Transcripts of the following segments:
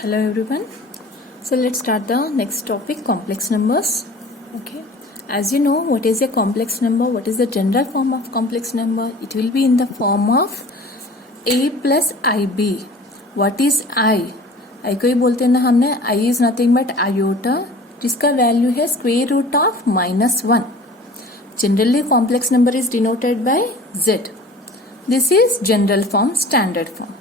Hello everyone. So let's start the next topic, complex numbers. Okay. As you know, what is a complex number? What is the general form of complex number? It will be in the form of a plus ib. What is I? I को ही बोलते हैं ना हमने. I is nothing but iota, जिसका value है square root of -1. Generally, complex number is denoted by z. This is general form, standard form.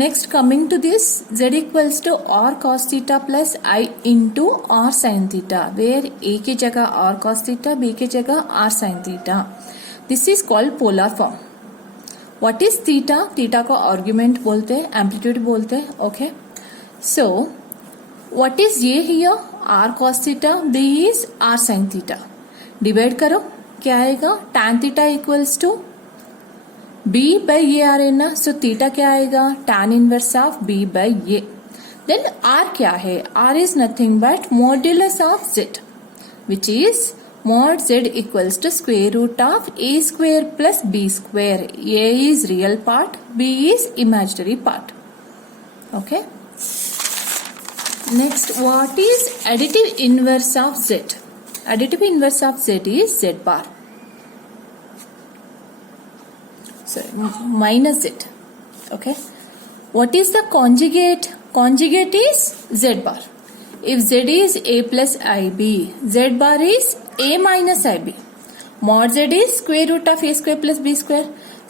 Next, coming to this, z equals to r cos theta plus I into r sin theta, where a की जगह r cos theta, b की जगह r sin theta. This is called polar form. What is theta? Theta को argument बोलते हैं, amplitude बोलते हैं. Okay. So, what is ये here? r cos theta, b is r sin theta. Divide करो, क्या आएगा? tan theta equals to b by ये आ रहे ना, सो थीटा क्या आएगा? tan inverse of b by ये. देन r क्या है? r is nothing but modulus of z, which is mod z equals to square root of a square plus b square. a is real part, b is imaginary part. Okay. Next, what is additive inverse of z? Additive inverse of z is z bar. Minus z. Okay. What is the conjugate? Conjugate is z bar. If z is a plus ib, z bar is a minus ib. Mod z is square root of a square plus b square.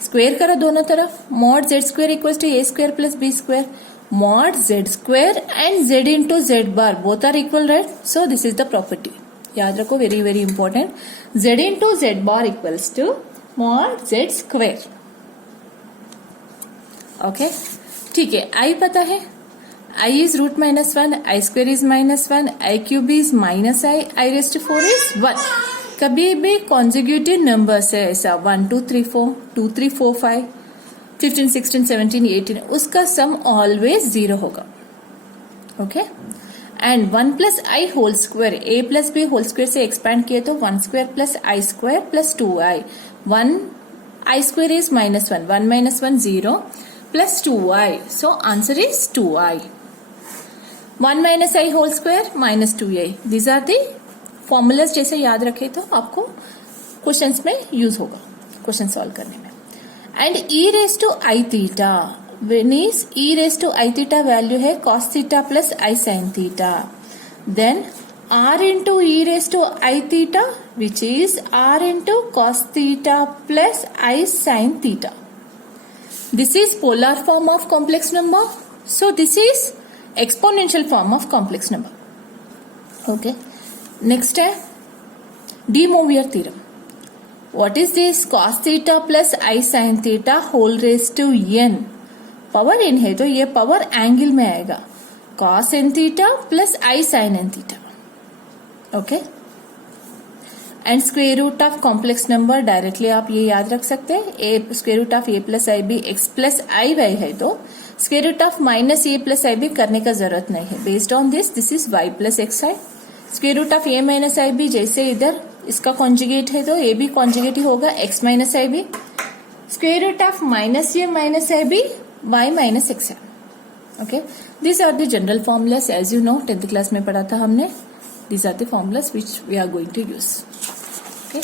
Square करो दोनों तरफ. Mod z square equals to a square plus b square. Mod z square and z into z bar both are equal, right? So this is the property. याद रखो, very very important. Z into z bar equals to mod z square. Okay ठीक है. I पता है, i is root -1, i square is -1, i cube is -i, i raised 4 is 1. कभी भी consecutive numbers है ऐसा 1 2 3 4 2 3 4 5 15 16 17 18, उसका सम ऑलवेज 0 होगा. Okay. And 1 plus i whole square, a plus b whole square से एक्सपैंड किए तो 1 square plus i square plus 2i. 1 i square is -1, 1 minus 1 0 plus 2i. So answer is 2i. 1 minus i whole square minus 2i. These are the formulas. जैसे याद रखे तो आपको questions में use होगा क्वेश्चन सॉल्व करने में. And e raised to i theta, means e raised to i theta value है cos theta plus i sin theta. Then r into e raised to i theta, which is r into cos theta plus i sin theta. This is polar form of complex number. So this is exponential form of complex number. Okay. Next है De Moivre theorem. What is this? Cos theta plus I sin theta whole raised to n. Power n है तो ये power angle में आएगा. Cos n theta plus I sin n theta. Okay. And square root of complex number directly आप ये याद रख सकते हैं. A square root of a plus i b x plus i y है तो square root of minus a plus i b करने का जरूरत नहीं है. Based on this is y plus x i. Square root of a minus i b, जैसे इधर इसका कॉन्जुगेट है तो ए भी कॉन्जुगेट ही होगा, x minus i b. Square root of minus a minus i b, y minus x i. Okay. This are the general formulas. As you know 10th class में पढ़ा था हमने. These are the formulas which we are going to use. Okay.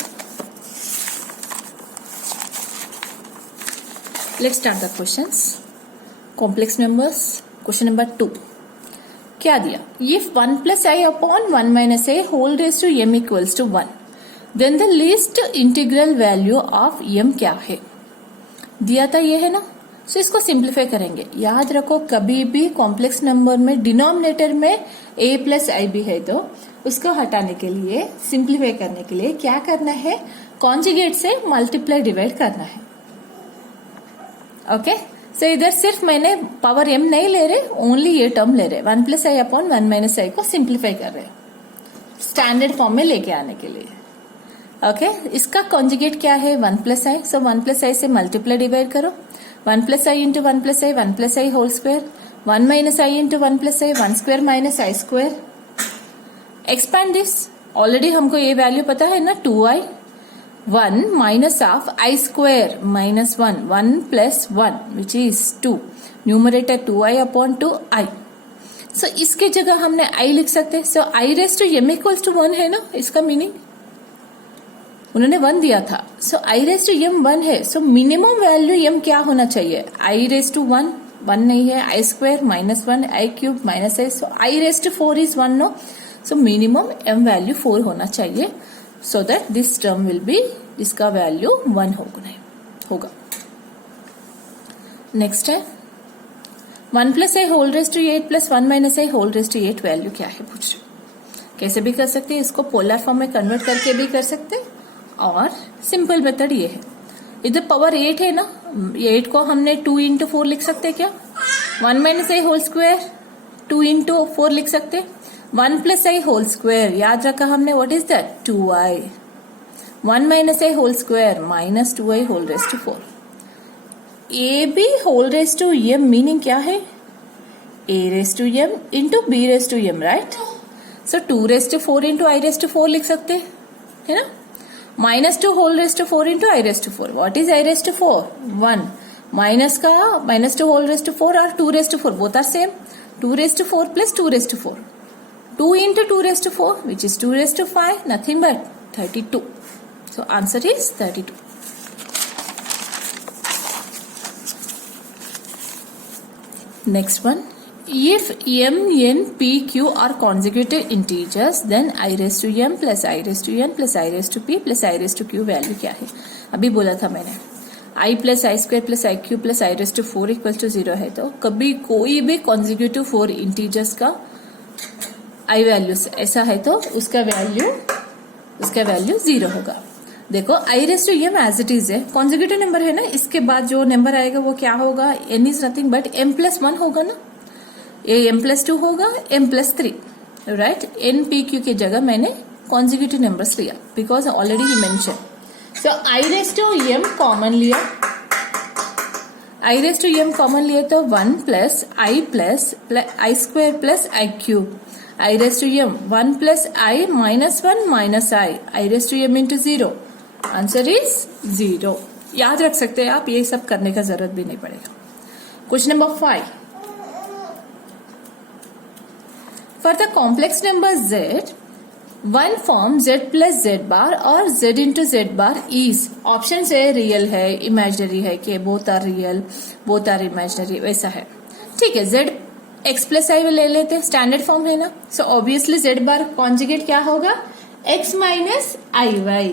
Let's start the questions. Complex numbers. Question number 2. क्या दिया? If 1 plus I upon 1 minus a whole raised to m equals to 1, then the least integral value of m क्या है? दिया था ये है ना. सो इसको सिंप्लीफाई करेंगे. याद रखो, कभी भी कॉम्प्लेक्स नंबर में डिनोमिनेटर में a प्लस आई बी है तो उसको हटाने के लिए, सिंप्लीफाई करने के लिए क्या करना है? कॉन्जुगेट से मल्टीप्लाई डिवाइड करना है. ओके. सो इधर सिर्फ मैंने पावर m नहीं ले रहे, ओनली ये टर्म ले रहे. 1 प्लस आई अपॉन 1 माइनस आई को सिंप्लीफाई कर रहे स्टैंडर्ड फॉर्म में लेके आने के लिए. ओके. इसका कॉन्जुगेट क्या है? 1 प्लस आई. सो 1 प्लस आई से मल्टीप्लाई डिवाइड करो. 1 plus i into 1 plus i, 1 plus i whole square. 1 minus i into 1 plus i, 1 square minus i square. Expand this. Already हमको ये वैल्यू पता है ना, 2i. 1 minus of I square minus 1. 1 plus 1 which is 2. Numerator 2i upon 2i. सो इसके जगह हमने आई लिख सकते हैं. So i raise to m equals to 1 है ना, इसका मीनिंग उन्होंने 1 दिया था. So i raise to m 1 है. सो मिनिमम वैल्यू एम क्या होना चाहिए? आई रेस टू 1 नहीं है. I square -1, i cube -i. So i raise to 4 is 1 no. So minimum m value 4 होना चाहिए, so that this term will be, इसका value 1 होगा. नेक्स्ट है 1 + i whole raise to 8 + 1 - i whole raise to 8 value क्या है पूछ रहे. कैसे भी कर सकते हैं, इसको पोलर फॉर्म में कन्वर्ट करके भी कर सकते हैं, और सिंपल मेथड ये है. इधर पावर 8 है ना, 8 को हमने 2 × 4 लिख सकते हैं क्या? 1 - i होल स्क्वायर 2 × 4 लिख सकते हैं. 1 + i होल स्क्वायर याद रखा हमने, what is that? 2i. 1 - i whole square -2i whole raise to 4. A b whole raise to m meaning क्या है? a raise to m into b raise to m, right? So 2 raise to 4 into i raise to 4 लिख सकते हैं, है ना. -2 whole raise to 4 into i raise to 4. What is i raise to 4? 1. Minus का -2 whole raise to 4 और 2 raise to 4 both are same. 2 raise to 4 + 2 raise to 4. 2 into 2 raised to 4, which is 2 raised to 5, nothing but 32. So answer is 32. Next one. If m, n, p, q are consecutive integers, then I raised to m plus I raised to n plus I raised to p plus I raised to q value क्या है? अभी बोला था मैंने i plus i square plus i cube plus I raised to 4 equals to 0 है. तो कभी कोई भी consecutive 4 integers का आई वैल्यू ऐसा है तो उसका वैल्यू 0 होगा. देखो i raise to m as it is है, कॉन्जिक्यूटिव नंबर है ना, इसके बाद जो नंबर आएगा वो क्या होगा? n is nothing but m+1 होगा ना, ये m+2 होगा, m+3, right. n p q की जगह मैंने कॉन्जिक्यूटिव नंबर्स लिया बिकॉज ऑलरेडी ही mention. So i raise to m common लिया, i raise to m common लिया तो 1 + i square plus i cube. I raised to m 1 + i -1 - I raised to m into 0. Answer is 0. याद रख सकते हैं आप, ये सब करने का जरूरत भी नहीं पड़ेगा. Question number 5. For the complex number z, one form z + z bar और z into z bar is. Option है रियल है, इमेजिनरी है, कि both are real, both are imaginary, वैसा है. ठीक है, z x + i ले लेते हैं, स्टैंडर्ड फॉर्म है ना. सो ऑब्वियसली z बार कॉन्जुगेट क्या होगा? x - iy.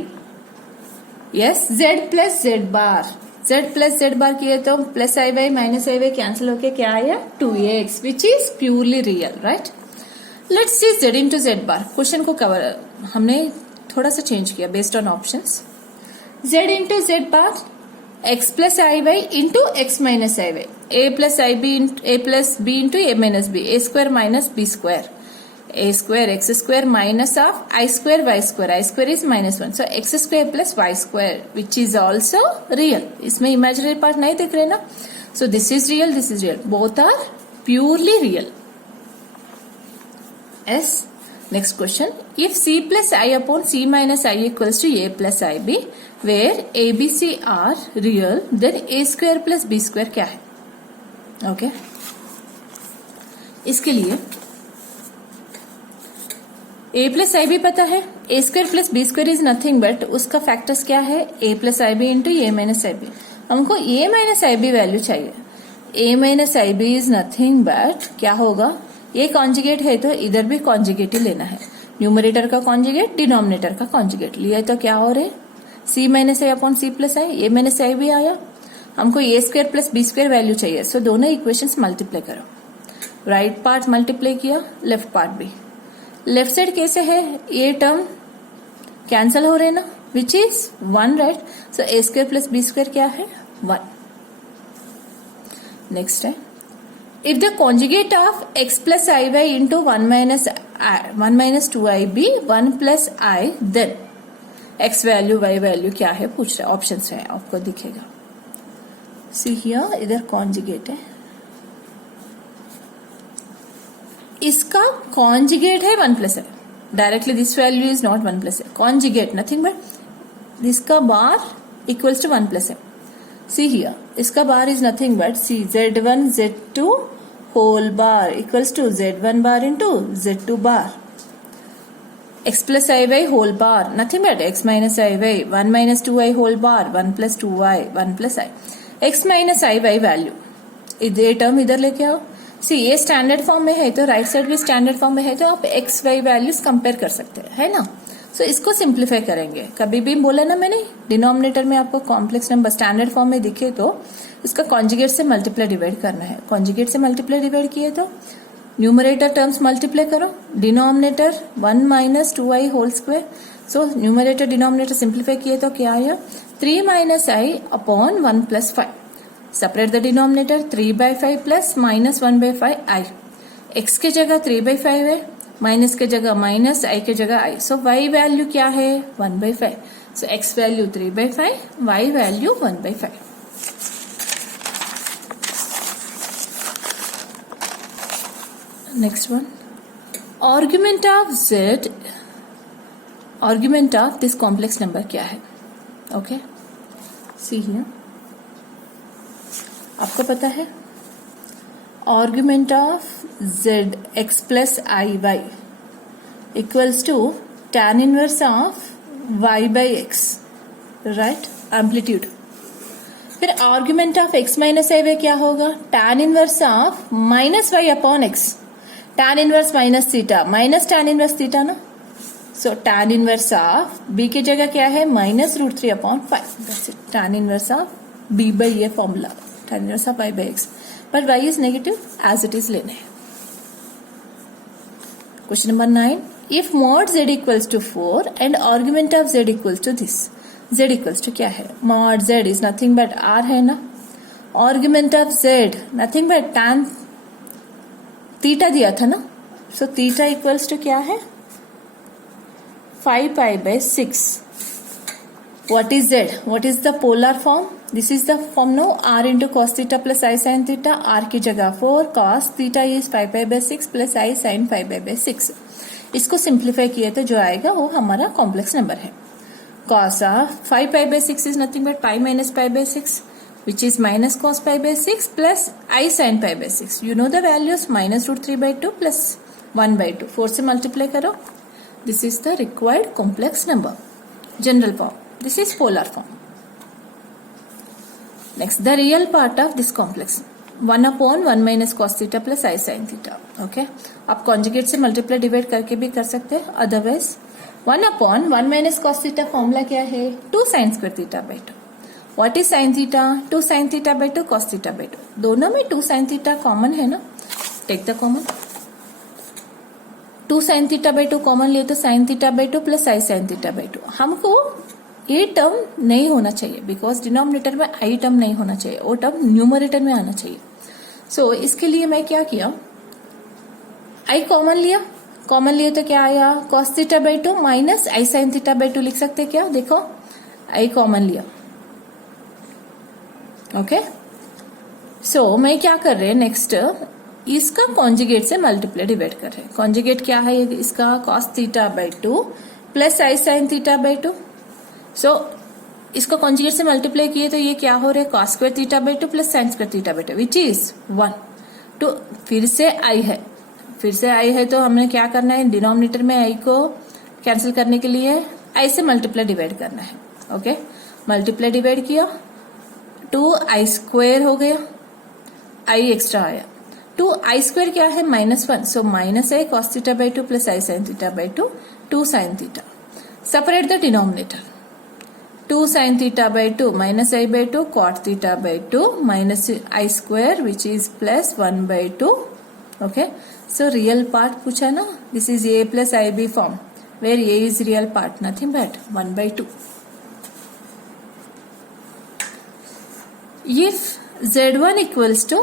Yes, z + z बार, z + z बार किए तो +iy - iy कैंसिल होके क्या आया? 2x, which is purely real, right. Let's see z into z bar. Question को कवर हमने थोड़ा सा चेंज किया based on options. z into z bar x + iy into x - iy, a + ib a + b into a - b, a square minus b square, a square x square minus of I square y square, I square is -1, so x square plus y square, which is also real. इसमें imaginary part नहीं दिख रहे ना. So this is real, this is real, both are purely real. S. Next question. If c + i upon c - i equals to a + ib, where a, b, c are real, then a square plus b square क्या है? Okay, इसके लिए a + ib पता है, a square plus b square is nothing but उसका factors क्या है? a + ib into a - ib. हमको a - ib वैल्यू चाहिए. a - ib is nothing but क्या होगा? ये कॉन्जुगेट है तो इधर भी कॉन्जुगेट ही लेना है. न्यूमरेटर का कॉन्जुगेट, डिनोमिनेटर का कॉन्जुगेट लिया तो क्या हो रहे? c - i upon c + i, a - i भी आया. हमको a square plus b square value चाहिए. सो दोनों इक्वेशंस मल्टीप्लाई करो. राइट पार्ट मल्टीप्लाई किया, लेफ्ट पार्ट भी. लेफ्ट साइड कैसे है? ये टर्म कैंसल हो रहे ना, which is 1, right. So a square plus b square क्या है? 1. नेक्स्ट है, if the conjugate of x + iy into 1 - 2ib 1 + i, then x value y value क्या है पूछ रहा है. ऑप्शन है आपको दिखेगा. सी हियर, इधर कॉन्जुगेट है, इसका कॉन्जुगेट है 1 + i. Directly this value is not 1 + i. Conjugate nothing but इसका bar equals to 1 + i. See here, इसका bar is nothing but see z1 z2 whole bar equals to z1 bar into z2 bar. X plus iy whole bar nothing but x minus iy 1 minus 2i whole bar 1 plus 2y 1 plus I. x minus iy value ये term इधर लेके आओ. सी ये standard form में है तो right side भी standard form में है तो आप एक्स वाई वैल्यूज कंपेयर कर सकते हैं, है ना. सो इसको सिंप्लीफाई करेंगे. कभी भी बोला ना मैंने, डिनोमिनेटर में आपको कॉम्प्लेक्स नंबर स्टैंडर्ड फॉर्म में दिखे तो इसका कॉन्जुगेट से मल्टीप्लाई डिवाइड करना है. कॉन्जुगेट से मल्टीप्लाई डिवाइड किए तो न्यूमरेटर टर्म्स मल्टीप्लाई करो. Denominator 1 minus 2i whole square. So numerator denominator simplify किए तो क्या आया 3 minus i upon 1 plus 5. Separate the denominator 3 by 5 plus minus 1 by 5 i. x के जगह 3 by 5 है, माइनस के जगह माइनस, i के जगह i. So y वैल्यू क्या है 1 by 5. So x value 3 by 5, y value 1 by 5. Next one. Argument of z, argument of this complex number क्या है? Okay. See here. आपको पता है argument of z x plus i y equals to tan inverse of y by x, right, amplitude. फिर argument of x minus i y क्या होगा tan inverse of minus y upon x. tan inverse minus theta minus tan inverse theta ना. So tan inverse of b की जगह क्या है minus √3 upon 5. tan inverse of b by ये formula tan inverse of y by x, but y is negative as it is लेना है. Question number 9. If mod z equals to 4 and argument of z equals to this, z equals to क्या है mod z is nothing but r है ना. argument of z nothing but tan theta दिया था ना. so theta equals to क्या है 5 pi by 6. What is z? What is the polar form? This is the form no r into cos theta plus I sin theta. r की जगह 4 cos theta is 5 pi by 6 plus I sin 5 pi by 6. इसको simplify किए तो जो आएगा वो हमारा complex number है. cos of 5 pi by 6 is nothing but pi minus pi by 6 which is minus cos pi by 6 plus I sin pi by 6. You know the values minus √3 by 2 plus 1 by 2. 4 से multiply करो. This is the required complex number. General form. This is polar form. Next, the real part of this complex 1 upon 1 minus cos theta plus I sin theta. Okay, आप conjugate से multiply divide करके भी कर सकते हैं. Otherwise 1 upon 1 minus cos theta formula क्या है 2 sin square theta by 2. What is sin theta? 2 sin theta by 2 cos theta by 2. दोनों में 2 sin theta common है ना. Take the common. 2 sin theta by 2 common लिए तो sin theta by 2 plus I sin theta by 2. हमको ये term नहीं होना चाहिए बिकॉज डिनोमिनेटर में आई टर्म नहीं होना चाहिए, वो टर्म न्यूमरेटर में आना चाहिए. सो इसके लिए मैं क्या किया आई कॉमन लिया. कॉमन लिए तो क्या आया cos theta by 2 minus I sine theta by 2 लिख सकते क्या. देखो आई कॉमन लिया. ओके, सो मैं क्या कर रहे हैं नेक्स्ट इसका कॉन्जुगेट से मल्टीप्लाई डिवाइड कर रहे हैं. कॉन्जुगेट क्या है इसका cos theta by 2 plus I sine theta by 2. सो इसको कॉन्जुगेट से मल्टीप्लाई किए तो ये क्या हो रहा है cos square theta by 2 plus sine square theta by 2 which is 1. तो फिर से आई है तो हमने क्या करना है डिनोमिनेटर में आई को कैंसिल करने के लिए आई से मल्टीप्लाई डिवाइड करना है. ओके, मल्टीप्लाई डिवाइड किया 2 आई स्क्वायर हो गया, आई एक्स्ट्रा आया 2 आई स्क्वायर क्या है -1. So minus I cos theta by 2 plus I sine theta by 2 2 sine theta. Separate the denominator 2 sin theta by 2 minus I by 2 cot theta by 2 minus I square which is plus 1 by 2. Okay, so real part पूछा ना. This is A plus IB form where A is real part nothing but 1 by 2. If Z1 equals to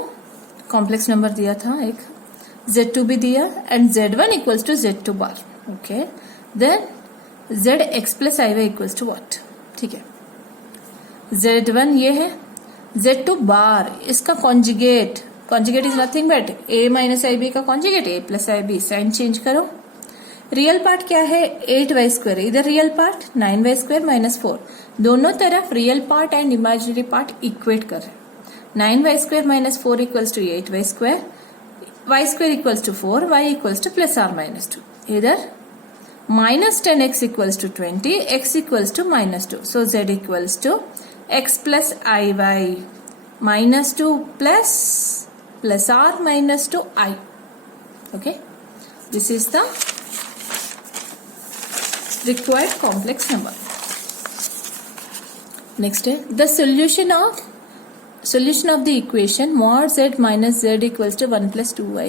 complex number दिया था एक, Z2 भी दिया and Z1 equals to Z2 bar. Okay, then ZX plus IY equals to what? ठीक है, Z1 ये है, Z2 bar इसका conjugate is nothing but A minus i b का conjugate A plus i b. Sign change करो. Real part क्या है 8y square, इधर real part 9y square minus 4. दोनों तरफ real part and imaginary part equate कर रहे हैं. 9y square minus 4 equals to 8y square. y square equals to 4, y equals to plus or minus 2. Either minus 10x equals to 20, x equals to minus 2. So z equals to x plus iy minus 2 plus or minus 2i. Okay, this is the required complex number. Next है the solution of the equation mod z minus z equals to 1 plus 2y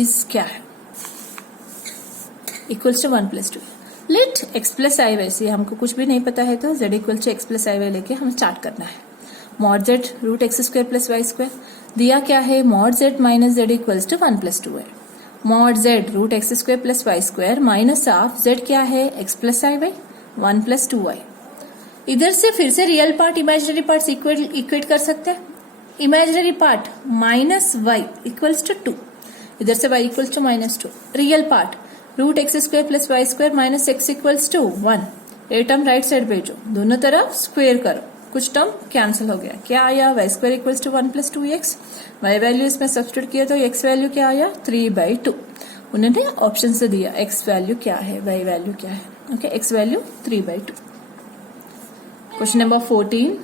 is क्या है? Equals to 1 plus 2. Let x plus i वैसे हमको कुछ भी नहीं पता है तो z equals to x plus i लेके हमें स्टार्ट करना है. mod z root x square plus y square दिया क्या है? mod z minus z equals to 1 plus 2 है. mod z root x square plus y square minus of z क्या है? x plus i y 1 plus 2y. इधर से फिर से real part imaginary part equate कर सकते हैं. Imaginary part minus y equals to 2, इधर से y equals to minus 2. Real part root x square plus y square minus x equals to 1. ये टर्म राइट साइड भेजो, दोनों तरफ स्क्वेयर करो, कुछ टर्म कैंसिल हो गया. क्या आया? Y square equals to 1 plus 2x. Y value इसमें सब्स्टिट्यूट किया तो x वैल्यू क्या आया? 3/2. उन्होंने ऑप्शन से दिया x वैल्यू क्या है, y वैल्यू क्या है. Okay, x value 3/2. Question number 14.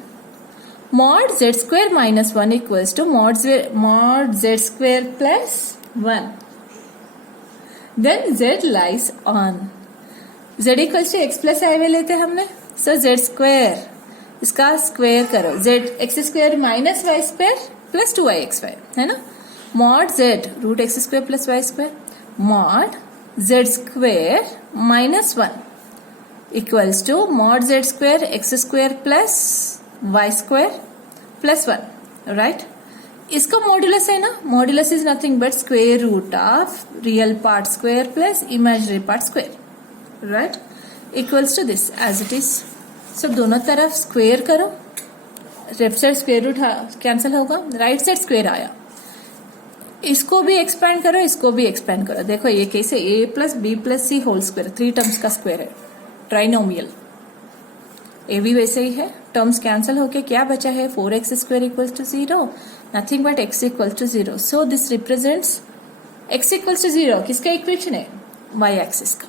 mod z square minus 1 equals to mod z square plus 1. Then z lies on. z equals to x plus i लेते हमने. So z square इसका square करो. z x square minus y square plus 2y(xy) है ना. mod z root x square plus y square mod z square minus 1 equals to mod z square x square plus y square plus 1. Right, इसका modulus है ना. Modulus is nothing but square root of real part square plus imaginary part square. Right, equals to this as it is. सब दोनों तरफ square करो. Left side square root cancel होगा, right side square आया. इसको भी एक्सपेंड करो, इसको भी एक्सपेंड करो. देखो ये कैसे a plus b plus c whole square 3 terms का स्क्वेयर है. ट्राइनोमियल ए भी वैसे ही है. टर्म्स कैंसिल होके क्या बचा है? 4x square equals to 0, nothing but x equals to 0. So this represents x equals to 0. किसका इक्वेशन है? y एक्सिस का.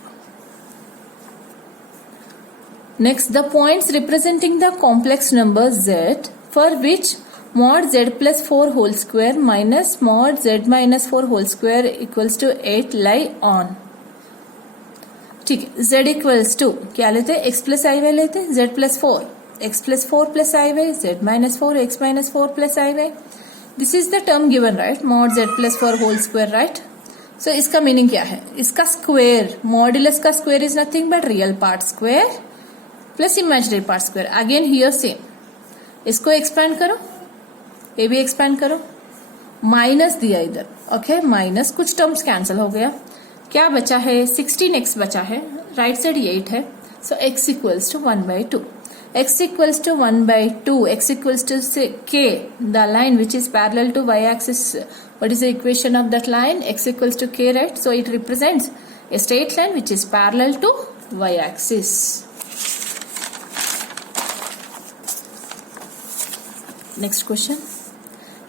Next, the points representing the complex number z for which mod z plus 4 whole square minus mod z minus 4 whole square equals to 8 lie on. ठीक है, z equals to क्या लेते हैं? x plus i y लेते हैं. z plus 4 x plus 4 plus i y, z minus 4 x minus 4 plus i y. This is the term given, right? mod z plus 4 whole square, right? So इसका meaning क्या है? इसका square, modulus का square is nothing but real part square plus imaginary part square. Again here same. इसको expand करो, ये भी expand करो. माइनस दिया इधर. ओके, माइनस कुछ टर्म्स कैंसिल हो गया. क्या बचा है? 16x बचा है. राइट साइड 8 है. So x equals to 1/2. x equals to 1/2. x equals to k, the line which is parallel to y axis. What is the equation of that line? x equals to k, right? So it represents a straight line which is parallel to y axis. Next question.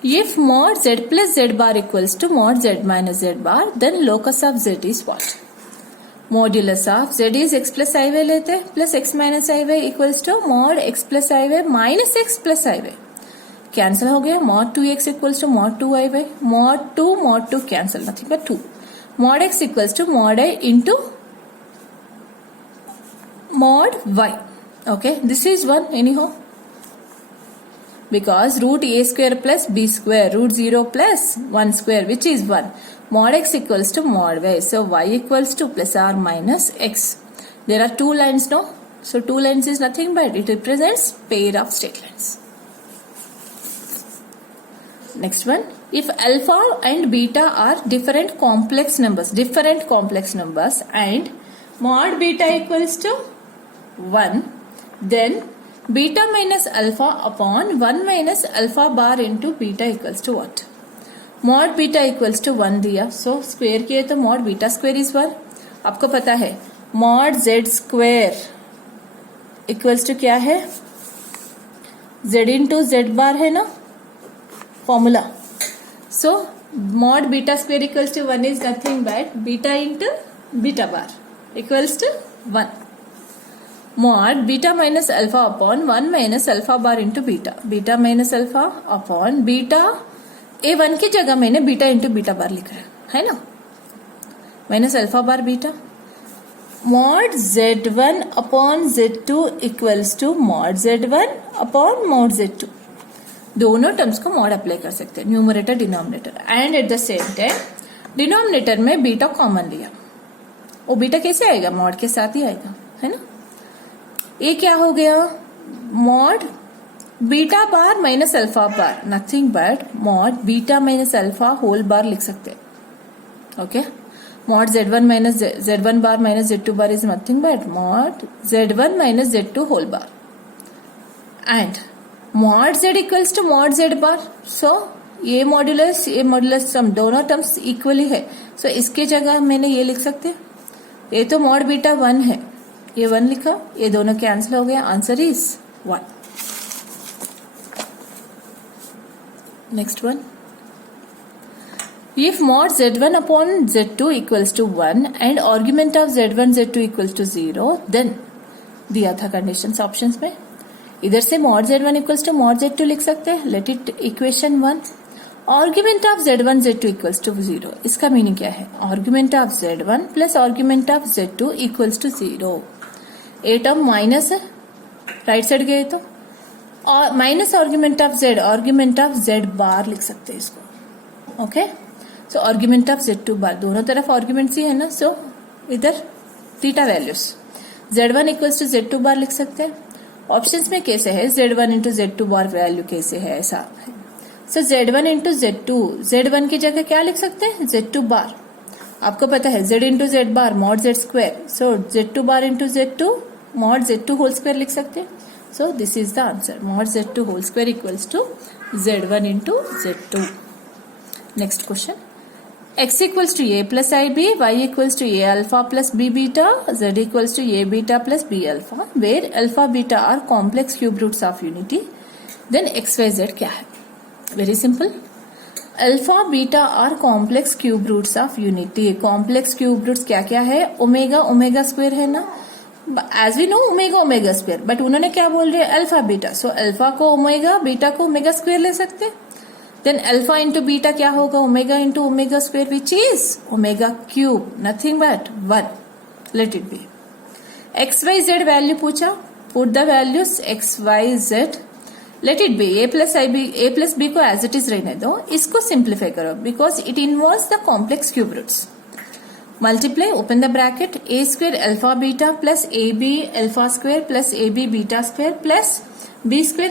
If mod z plus z bar equals to mod z minus z bar, then locus of z is what? Modulus of z is x plus i y लेते हैं plus x minus i y equals to mod x plus i y minus x plus i y. Cancel हो गया. mod 2x equals to mod 2i y. mod 2 cancel, nothing but 2. mod x equals to mod i into mod y. Okay, this is 1 anyhow. Because root a square plus b square, root 0 plus 1 square, which is 1. Mod x equals to mod y. So y equals to plus or minus x. There are 2 lines, no? So 2 lines is nothing but it represents pair of straight lines. Next one. If alpha and beta are different complex numbers and mod beta equals to 1, then beta minus alpha upon 1 minus alpha bar into beta equals to what? mod beta equals to 1 दिया. so square किए तो mod beta square is 1. आपको पता है mod z square equals to क्या है? z into z bar है ना formula. so mod beta square equals to 1 is nothing but beta into beta bar equals to 1. Mod beta minus alpha upon 1 minus alpha bar into beta. Beta minus alpha upon beta. ए 1 की जगह मैंने beta into beta बार लिखा है ना, minus alpha bar beta. Mod z1 upon z2 equals to mod z1 upon mod z2. दोनों terms को mod apply कर सकते हैं, numerator denominator. And at the same time denominator में बीटा कॉमन लिया. वो बीटा कैसे आएगा, मॉड के साथ ही आएगा, है ना. ये क्या हो गया, mod beta bar minus alpha bar, nothing but mod beta minus alpha whole bar लिख सकते हैं. Okay, mod z1 minus z1 bar minus z2 bar is nothing but mod z1 minus z2 whole bar. And mod z equals to mod z bar. So ये modulus सम दोनों terms equally है. सो इसके जगह मैंने ये लिख सकते हैं, ये तो मॉड बीटा 1 है, ये 1 लिखा, ये दोनों कैंसिल हो गया, answer is 1. Next one, if mod z1 upon z2 equals to 1 and argument of z1 z2 equals to 0, then दिया था कंडीशंस ऑप्शंस में. इधर से mod z1 equals to mod z2 लिख सकते हैं, let it equation 1. Argument of z1 z2 equals to 0, इसका meaning क्या है, argument of z1 plus argument of z2 equals to 0. A term minus है, राइट साइड गए तो, और minus argument of z bar लिख सकते हैं इसको. Okay, so argument of z2 bar, दोनों तरफ आर्ग्यूमेंट्स ही है ना. सो इधर theta values z1 equals to z2 bar लिख सकते हैं. ऑप्शंस में कैसे है, z1 इंटू z2 बार वैल्यू कैसे है, ऐसा है. सो z1 इंटू z2, z1 की जगह क्या लिख सकते हैं, z2 बार. आपको पता है z into z bar mod z square, so z2 bar into z2 mod z2 whole square लिख सकते हैं. So this is the answer, mod z2 whole square equals to z1 into z2. Next question, x equals to a plus ib, y equals to a alpha plus b beta, z equals to a beta plus b alpha, where alpha beta are complex cube roots of unity, then x y z क्या है. Very simple, alpha beta are complex cube roots of unity. Complex cube roots क्या क्या है, omega omega square है ना, as we know omega omega square, but उन्होंने क्या बोल रहे हैं, अल्फा बीटा. सो अल्फा को ओमेगा, बीटा को ओमेगा स्क्वायर ले सकते हैं. देन अल्फा इंटू बीटा क्या होगा, omega into omega square which is omega cube, nothing but 1. Let it B. X y z value पूछा, put the values x y z, let it be a plus b को as it is रहने दो. इसको simplify करो because it involves the complex cube roots. Multiply, open the bracket, a square alpha beta plus a b alpha square plus a b beta square plus b square